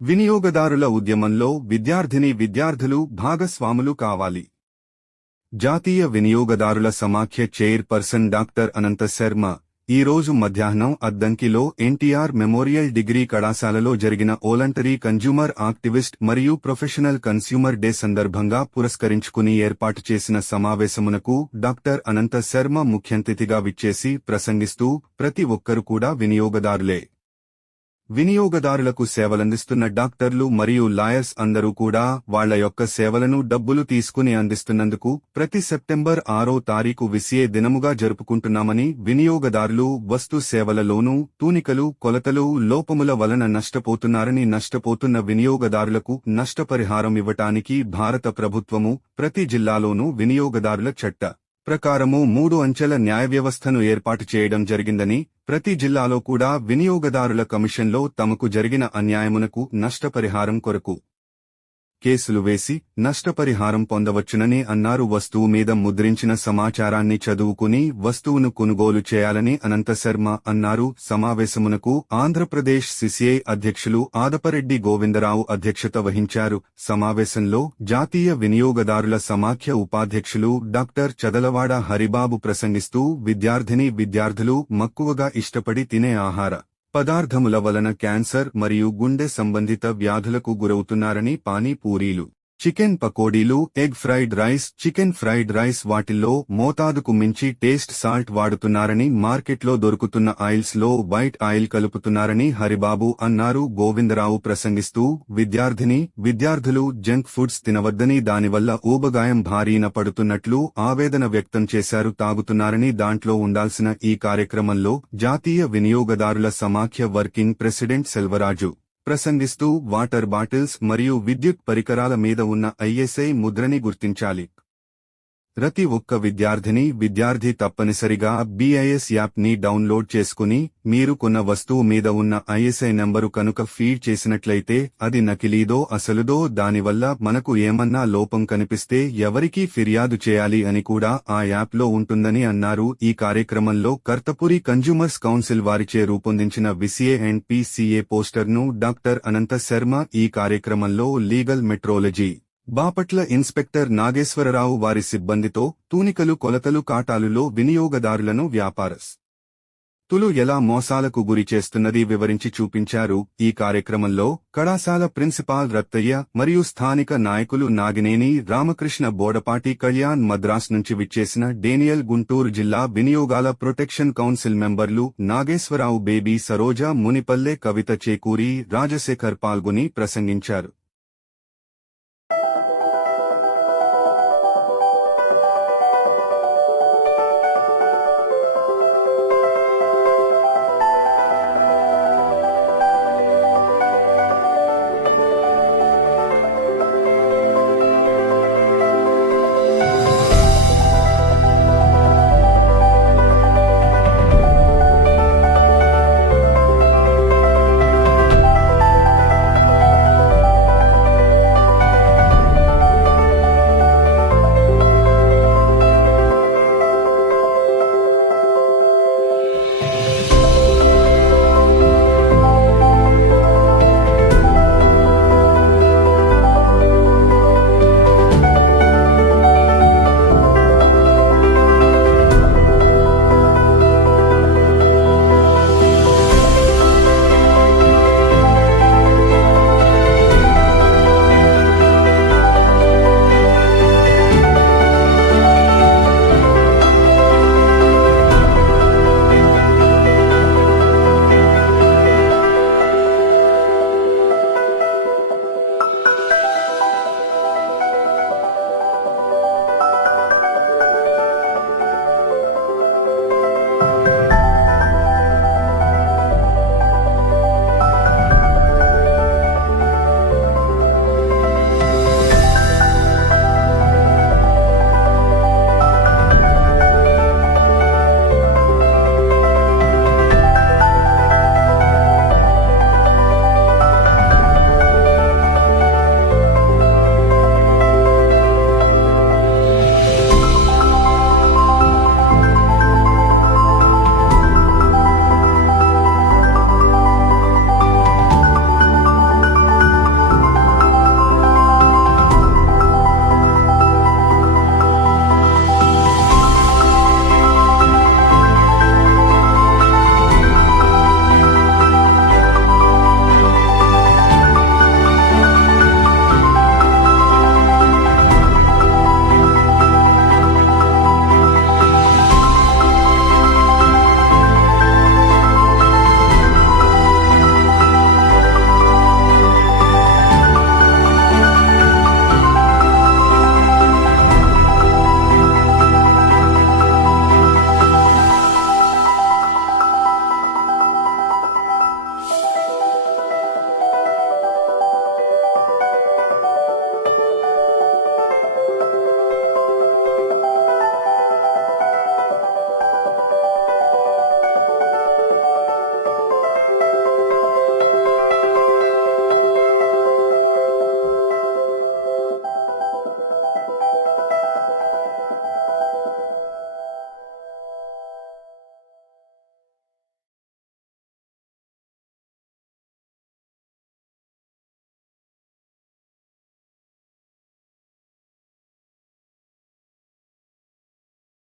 వినియోగదారుల ఉద్యమంలో విద్యార్థులు భాగస్వాములు కావాలి. జాతీయ వినియోగదారుల సమాఖ్య చైర్పర్సన్ డాక్టర్ అనంత శర్మ ఈ రోజు మధ్యాహ్నం అద్దంకిలో ఎన్టీఆర్ మెమోరియల్ డిగ్రీ కళాశాలలో జరిగిన వోలంటరీ కన్జ్యూమర్ యాక్టివిస్ట్ మరియు ప్రొఫెషనల్ కన్స్యూమర్ డే సందర్భంగా పురస్కరించుకుని ఏర్పాటు చేసిన సమావేశమునకు డాక్టర్ అనంత శర్మ ముఖ్యంతిథిగా విచ్చేసి ప్రసంగిస్తూ ప్రతి ఒక్కరు కూడా వినియోగదారులే. వినియోగదారులకు సేవలందిస్తున్న డాక్టర్లు మరియు లాయర్స్ అందరూ కూడా వాళ్ల యొక్క సేవలను డబ్బులు తీసుకుని అందిస్తున్నందుకు ప్రతి సెప్టెంబర్ 6వ తారీఖు విసిఏ దినముగా జరుపుకుంటున్నామని, వినియోగదారులు వస్తు సేవలలోనూ తూనికలు కొలతలు లోపముల వలన నష్టపోతున్నారని, నష్టపోతున్న వినియోగదారులకు నష్టపరిహారం ఇవ్వటానికి భారత ప్రభుత్వము ప్రతి జిల్లాలోనూ వినియోగదారుల చట్ట ప్రకారము 3 అంచెల న్యాయవ్యవస్థను ఏర్పాటు చేయడం జరిగిందని, ప్రతి జిల్లాలో కూడా వినియోగదారుల కమిషన్లో తమకు జరిగిన అన్యాయమునకు నష్టపరిహారం కొరకు కేసులు వేసి నష్టపరిహారం పొందవచ్చునని అన్నారు. వస్తువు మీద ముద్రించిన సమాచారాన్ని చదువుకుని వస్తువును కొనుగోలు చేయాలని అనంత శర్మ అన్నారు. సమావేశమునకు ఆంధ్రప్రదేశ్ సిసిఐ అధ్యక్షులు ఆదపరెడ్డి గోవిందరావు అధ్యక్షత వహించారు. సమావేశంలో జాతీయ వినియోగదారుల సమాఖ్య ఉపాధ్యక్షులు డాక్టర్ చదలవాడ హరిబాబు ప్రసంగిస్తూ విద్యార్థులు మక్కువగా ఇష్టపడి తినే ఆహార పదార్థముల వలన క్యాన్సర్ మరియు గుండె సంబంధిత వ్యాధులకు గురవుతున్నారని, పానీపూరీలు, చికెన్ పకోడీలు, egg fried rice, chicken fried rice వాటిల్లో మోతాదుకు మించి టేస్ట్ సాల్ట్ వాడుతున్నారని, మార్కెట్లో దొరుకుతున్న ఆయిల్స్ లో వైట్ ఆయిల్ కలుపుతున్నారని హరిబాబు అన్నారు. గోవిందరావు ప్రసంగిస్తూ విద్యార్థులు జంక్ ఫుడ్స్ తినవద్దని, దానివల్ల ఊబగాయం భారీన పడుతున్నట్లు ఆవేదన వ్యక్తం చేశారు. తాగుతున్నారని, దాంట్లో ఉండాల్సిన ఈ కార్యక్రమంలో జాతీయ వినియోగదారుల సమాఖ్య వర్కింగ్ ప్రెసిడెంట్ సెల్వరాజు ప్రసంగిస్తూ వాటర్ బాటిల్స్ మరియు విద్యుత్ పరికరాల మీద ఉన్న ఐఎస్ఐ ముద్రని గుర్తించాలి. ప్రతి ఒక్క విద్యార్థి తప్పనిసరిగా బిఐఎస్ యాప్ ని డౌన్లోడ్ చేసుకుని మీరు కొన్న వస్తువు మీద ఉన్న ఐఎస్ఐ నంబరు కనుక ఫీడ్ చేసినట్లయితే అది నకిలీదో అసలుదో, దానివల్ల మనకు ఏమన్నా లోపం కనిపిస్తే ఎవరికి ఫిర్యాదు చేయాలి అని కూడా ఆ యాప్ లో ఉంటుందని అన్నారు. ఈ కార్యక్రమంలో కర్తపురి కన్జ్యూమర్స్ కౌన్సిల్ వారిచే రూపొందించిన విసిఏ అండ్ పిసిఏ పోస్టర్ ను డాక్టర్ అనంత శర్మ, ఈ కార్యక్రమంలో లీగల్ మెట్రోలజీ బాపట్ల ఇన్స్పెక్టర్ నాగేశ్వరరావు వారి సిబ్బందితో తూనికలు కొలతలు కాటాలులో వినియోగదారులను వ్యాపారస్తులు ఎలా మోసాలకు గురి చేస్తున్నది వివరించి చూపించారు. ఈ కార్యక్రమంలో కళాశాల ప్రిన్సిపాల్ రత్తయ్య మరియు స్థానిక నాయకులు నాగినేని రామకృష్ణ, బోడపాటి కళ్యాణ్, మద్రాస్ నుంచి విచ్చేసిన డేనియల్, గుంటూరు జిల్లా వినియోగాల ప్రొటెక్షన్ కౌన్సిల్ మెంబర్లు నాగేశ్వరరావు, బేబీ సరోజ, మునిపల్లె కవిత, చేకూరి రాజశేఖర్ పాల్గొని ప్రసంగించారు.